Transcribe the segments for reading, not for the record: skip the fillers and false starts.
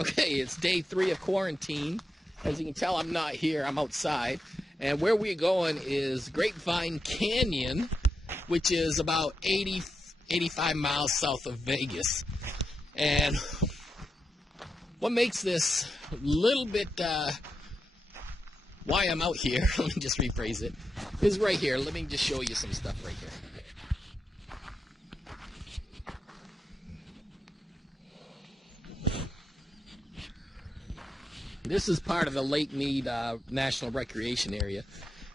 Okay, it's day 3 of quarantine. As you can tell, I'm not here, I'm outside. And where we're going is Grapevine Canyon, which is about 85 miles south of Vegas. And what makes this a little bit, why I'm out here, let me just rephrase it, is right here. Let me just show you some stuff right here. This is part of the Lake Mead National Recreation Area,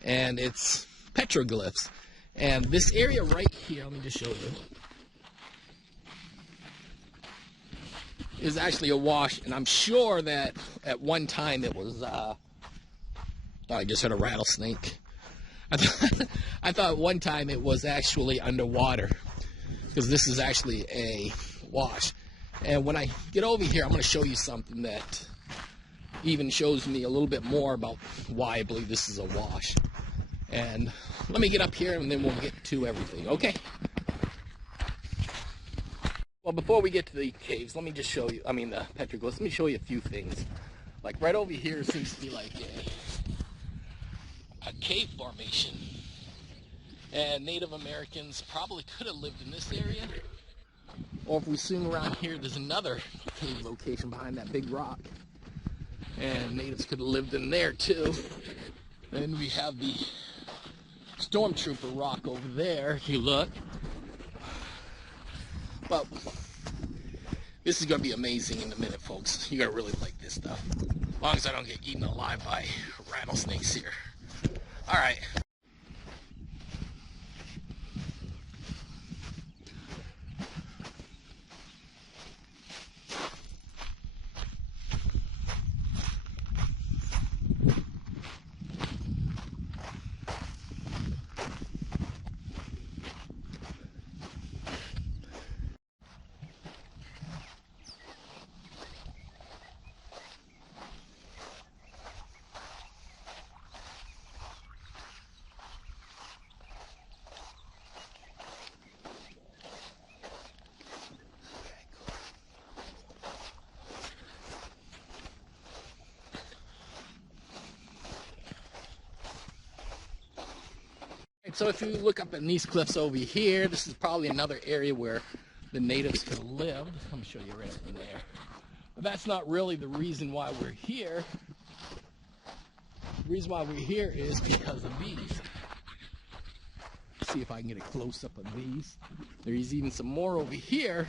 and it's Petroglyphs. And this area right here, let me just show you, is actually a wash, and I'm sure that at one time it was, oh, I just heard a rattlesnake. I thought at one time it was actually underwater, because this is actually a wash. And when I get over here, I'm going to show you something that even shows me a little bit more about why I believe this is a wash. And let me get up here and then we'll get to everything, okay? Well, before we get to the caves, let me just show you, the petroglyphs, let me show you a few things. Like right over here seems to be like a cave formation. And Native Americans probably could have lived in this area. Or if we zoom around here, there's another cave location behind that big rock. And natives could have lived in there too. Then we have the Stormtrooper rock over there, if you look. But this is going to be amazing in a minute, folks. You're going to really like this stuff. As long as I don't get eaten alive by rattlesnakes here. Alright. So if you look up in these cliffs over here, this is probably another area where the natives could have lived. Let me show you right up in there. But that's not really the reason why we're here. The reason why we're here is because of these. Let's see if I can get a close-up of these. There's even some more over here.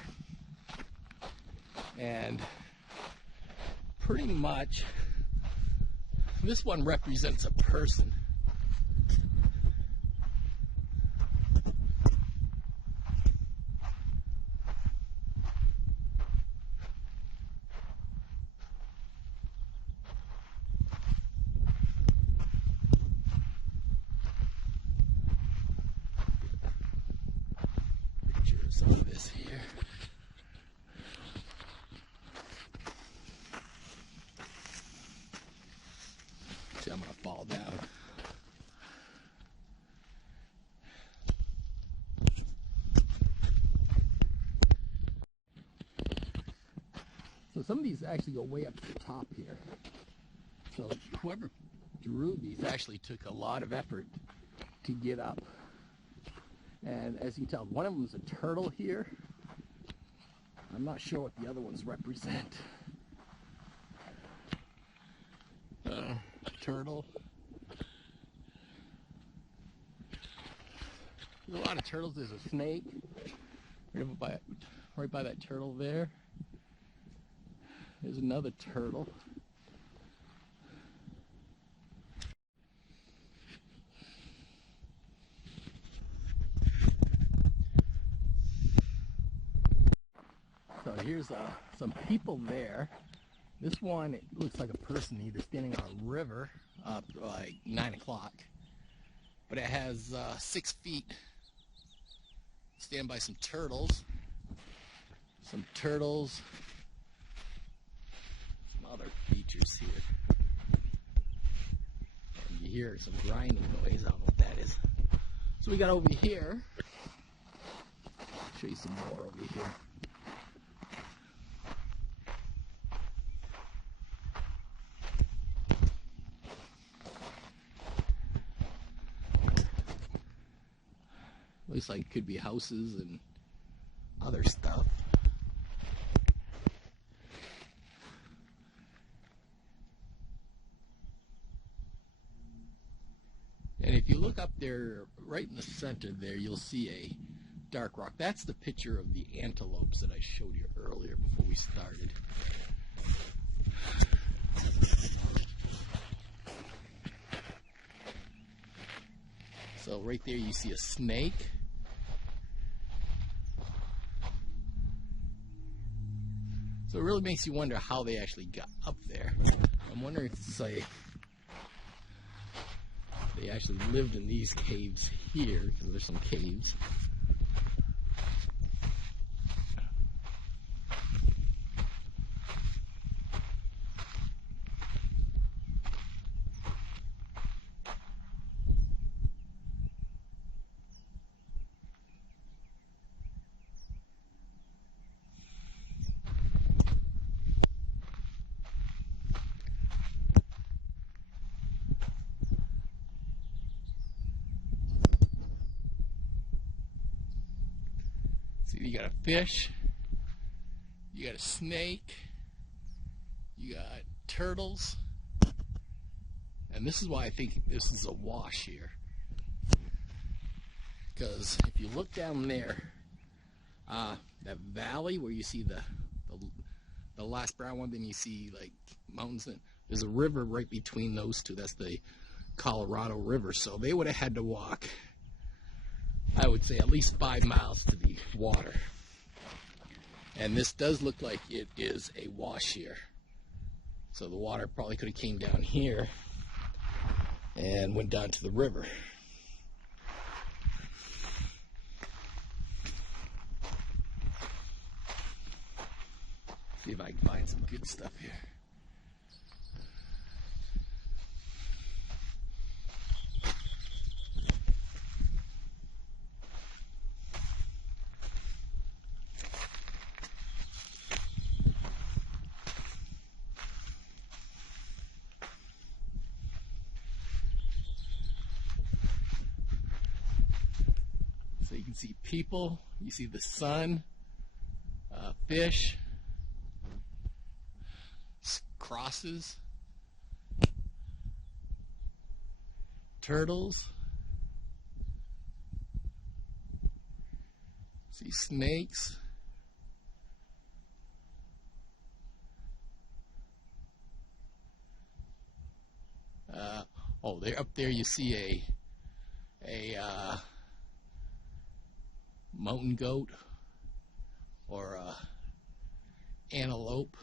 And pretty much, this one represents a person. Some of this here. See, I'm gonna fall down. So some of these actually go way up to the top here. So whoever drew these actually took a lot of effort to get up. And as you can tell, one of them is a turtle here. I'm not sure what the other ones represent. Turtle. There's a lot of turtles. There's a snake right by that turtle there. There's another turtle. So here's some people there. This one, it looks like a person either standing on a river up like 9 o'clock. But it has 6 feet. Stand by some turtles. Some other features here. And you hear some grinding noise. I don't know what that is. So we got over here. Show you some more over here. Looks like it could be houses and other stuff. And if you look up there, right in the center there, you'll see a dark rock. That's the picture of the antelopes that I showed you earlier before we started. So right there you see a snake. So it really makes you wonder how they actually got up there. I'm wondering if it's like they actually lived in these caves here, because there's some caves. See, you got a fish, you got a snake, you got turtles, and this is why I think this is a wash here. Because if you look down there, that valley where you see the last brown one, then you see like mountains, and there's a river right between those two. That's the Colorado River. So they would have had to walk, I would say, at least 5 miles to the water. And this does look like it is a wash here. So the water probably could have came down here and went down to the river. See if I can find some good stuff here. So you can see people, you see the sun, fish, crosses, turtles, see snakes, oh, there up there you see a mountain goat or antelope.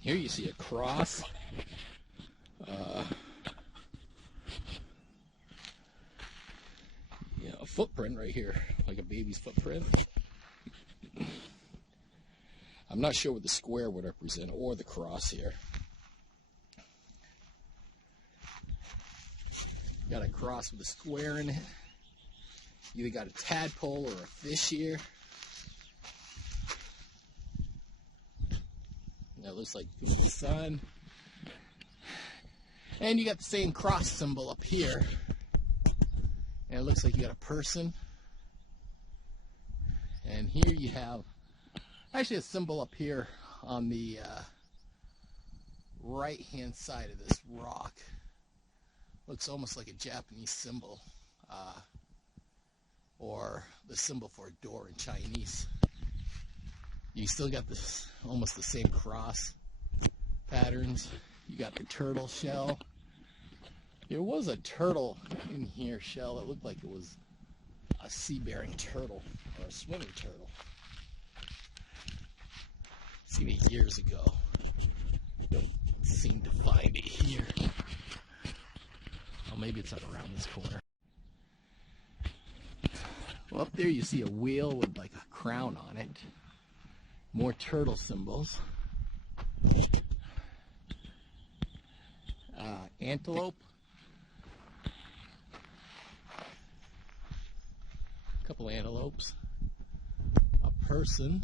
Here you see a cross. Yeah, a footprint right here, like a baby's footprint. I'm not sure what the square would represent or the cross here. Got a cross with a square in it. You either got a tadpole or a fish here. That looks like the sun. And you got the same cross symbol up here. And it looks like you got a person. And here you have actually a symbol up here on the right hand side of this rock. Looks almost like a Japanese symbol, or the symbol for a door in Chinese. You still got this almost the same cross patterns. You got the turtle shell. There was a turtle in here shell. It looked like it was a sea-bearing turtle or a swimming turtle. Seen it years ago. Don't seem to find it here. Oh, maybe it's around this corner. Well, up there you see a wheel with like a crown on it. More turtle symbols. Antelope. A couple antelopes. A person.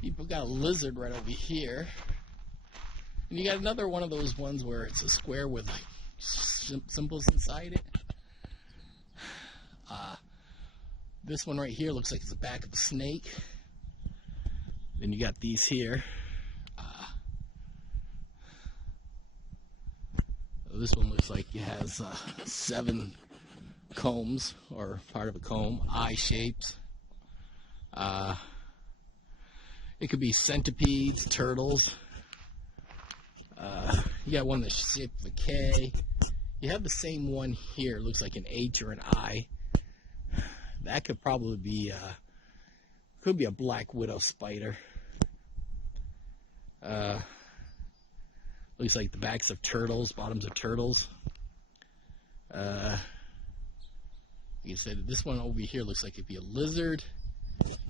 You've got a lizard right over here. And you got another one of those ones where it's a square with like symbols inside it. This one right here looks like it's the back of a snake. Then you got these here. This one looks like it has 7 combs, or part of a comb, eye shapes. It could be centipedes, turtles. You got one that's shaped of a K. You have the same one here. It looks like an H or an I. That could probably be could be a black widow spider. Looks like the backs of turtles, bottoms of turtles. Like I said, this one over here looks like it'd be a lizard.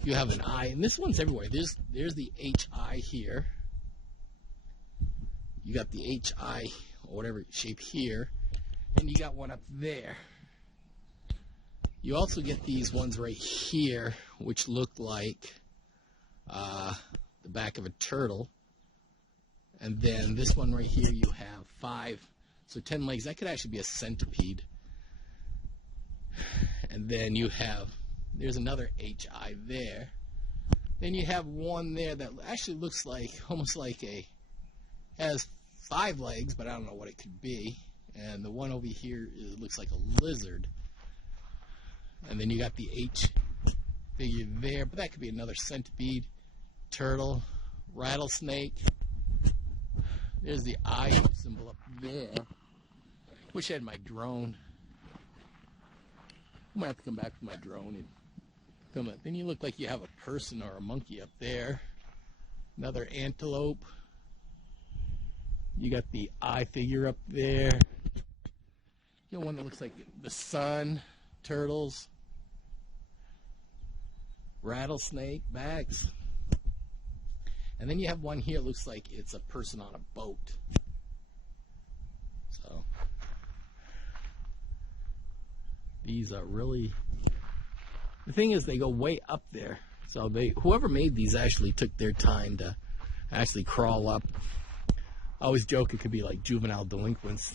You have an eye, and this one's everywhere. There's the HI here. You got the HI, or whatever shape here, and you got one up there. You also get these ones right here, which look like the back of a turtle. And then this one right here, you have 5, so 10 legs. That could actually be a centipede. And then you have, there's another HI there. Then you have one there that actually looks like, almost like has 5 legs, but I don't know what it could be. And the one over here, it looks like a lizard. And then you got the H figure there, but that could be another centipede, turtle, rattlesnake. There's the eye symbol up there. Wish I had my drone. I might have to come back with my drone and film it. Then you look like you have a person or a monkey up there. Another antelope. You got the eye figure up there. You know, one that looks like the sun, turtles, rattlesnake, backs. And then you have one here, looks like it's a person on a boat. So, these are really, the thing is they go way up there. So whoever made these actually took their time to actually crawl up. I always joke it could be like juvenile delinquents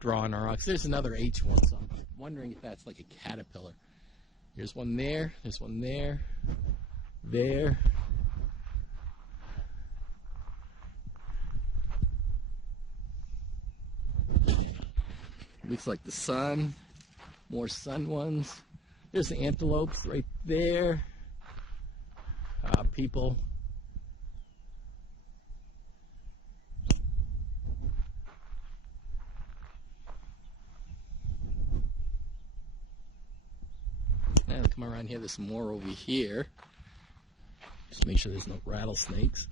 drawing on rocks. There's another H one, so I'm wondering if that's like a caterpillar. Here's one there, there's one there, there. Looks like the sun, more sun ones. There's the antelopes right there. People. Now come around here, there's more over here. Just make sure there's no rattlesnakes.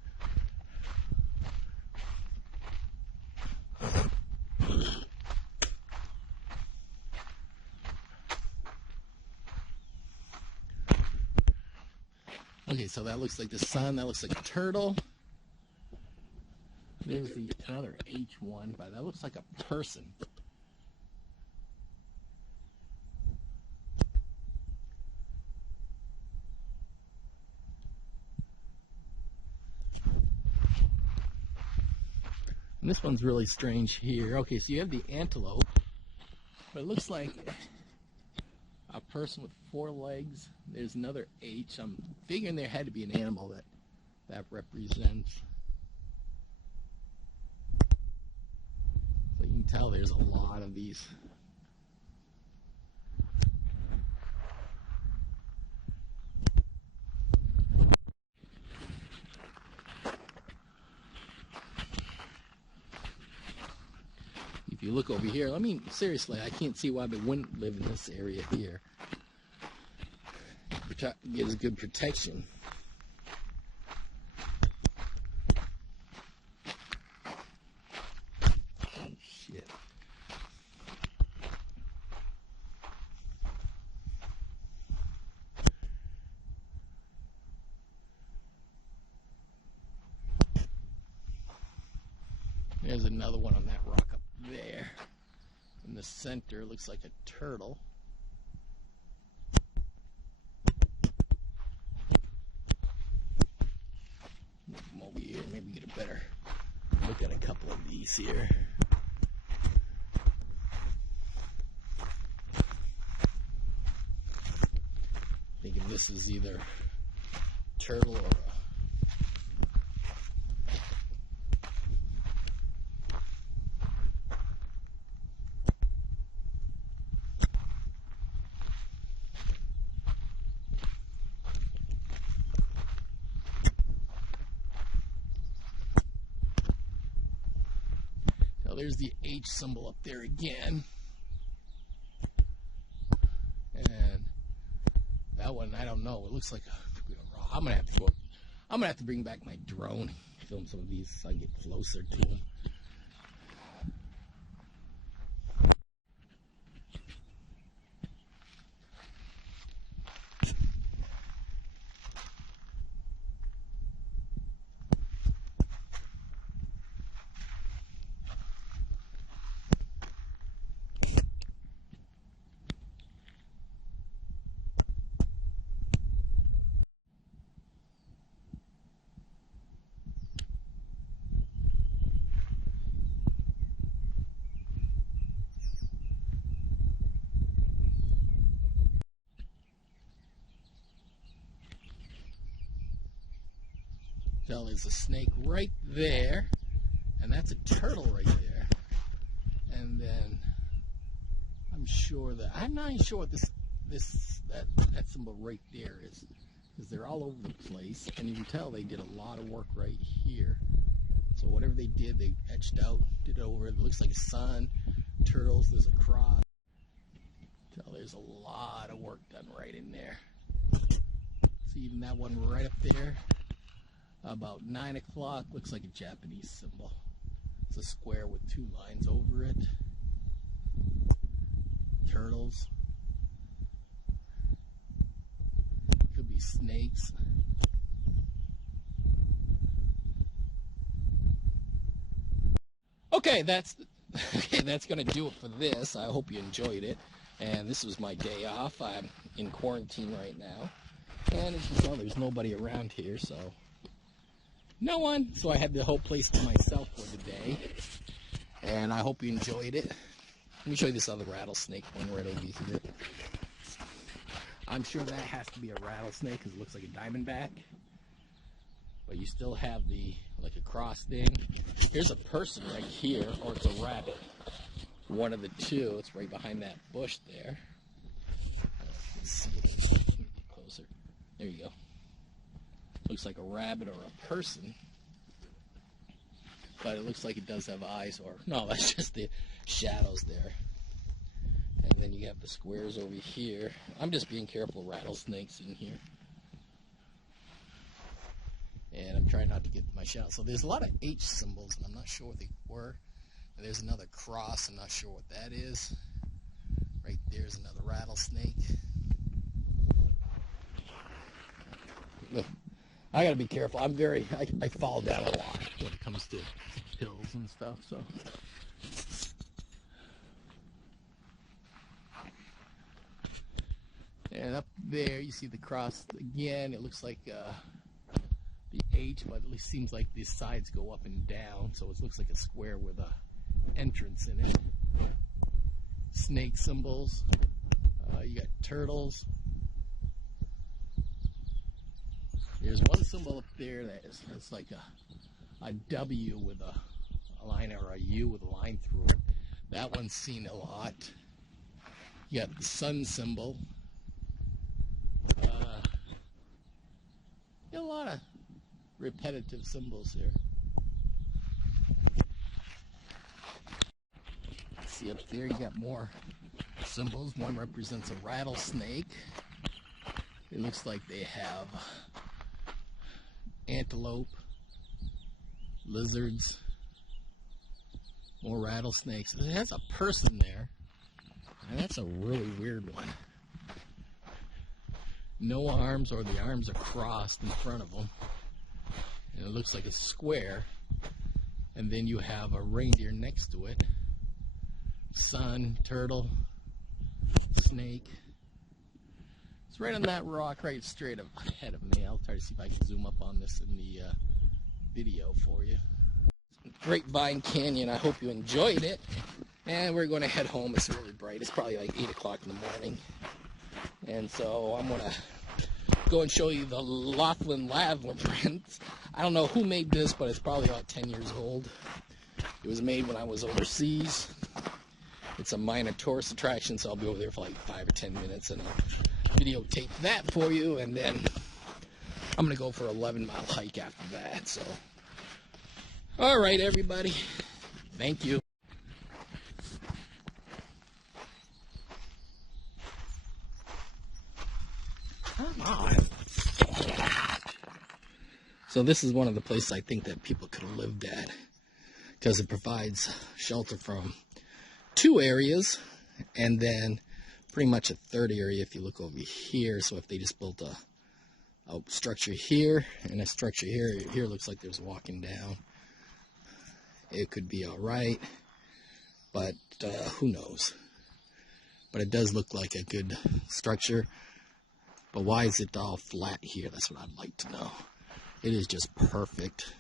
Okay, so that looks like the sun, that looks like a turtle. There's another H1, but that looks like a person. And this one's really strange here. Okay, so you have the antelope, but it looks like a person with 4 legs. There's another H. I'm figuring there had to be an animal that represents. So you can tell there's a lot of these. If you look over here, I mean, seriously, I can't see why they wouldn't live in this area here. Gives good protection. Oh, shit. There's another one on that rock up there. In the center, looks like a turtle. better look at a couple of these here. Thinking this is either turtle or there's the H symbol up there again. And that one, I don't know. It looks like I'm gonna have to bring back my drone, film some of these so I can get closer to them. There's a snake right there, and that's a turtle right there. And then I'm not even sure what that symbol right there is, because they're all over the place, and you can tell they did a lot of work right here. So whatever they did, they etched out, did it over. It looks like a sun, turtles. There's a cross. Tell there's a lot of work done right in there. See even that one right up there. About 9 o'clock, looks like a Japanese symbol. It's a square with 2 lines over it. Turtles. Could be snakes. Okay, that's gonna do it for this. I hope you enjoyed it. And this was my day off. I'm in quarantine right now. And as you can tell, there's nobody around here, so no one. So I had the whole place to myself for the day. And I hope you enjoyed it. Let me show you this other rattlesnake one right over here. I'm sure that has to be a rattlesnake because it looks like a diamondback. But you still have the, like a cross thing. Here's a person right here, or it's a rabbit. One of the two. It's right behind that bush there. Let's see. Let me get closer. There you go. Looks like a rabbit or a person, but it looks like it does have eyes, or no, that's just the shadows there. And then you have the squares over here. I'm just being careful, rattlesnakes in here, and I'm trying not to get my shadow. So there's a lot of H symbols, and I'm not sure what they were. And there's another cross. I'm not sure what that is. Right there's another rattlesnake. Look. I gotta be careful. I fall down a lot when it comes to hills and stuff, so. And up there you see the cross again. It looks like the H, but at least seems like these sides go up and down, so it looks like a square with a entrance in it. Snake symbols. You got turtles. There's one symbol up there that is, it's like a W with a line, or a U with a line through it. That one's seen a lot. You got the sun symbol. A lot of repetitive symbols here. See up there, you got more symbols. One represents a rattlesnake. It looks like they have antelope, lizards, more rattlesnakes. It has a person there, and that's a really weird one. No arms, or the arms are crossed in front of them, and it looks like a square. And then you have a reindeer next to it. Sun, turtle, snake. It's right on that rock, right straight ahead of me. I'll try to see if I can zoom up on this in the video for you. Grapevine Canyon. I hope you enjoyed it. And we're going to head home. It's really bright. It's probably like 8 o'clock in the morning. And so I'm going to go and show you the Laughlin prints. I don't know who made this, but it's probably about 10 years old. It was made when I was overseas. It's a minor tourist attraction, so I'll be over there for like 5 or 10 minutes and I'll videotape that for you. And then I'm going to go for an 11-mile hike after that. So, all right, everybody. Thank you. Come on. So this is one of the places I think that people could have lived at because it provides shelter from 2 areas and then pretty much a 3rd area if you look over here. So if they just built a structure here and a structure here, here looks like there's walking down. It could be all right, but who knows? But it does look like a good structure. But why is it all flat here? That's what I'd like to know. It is just perfect.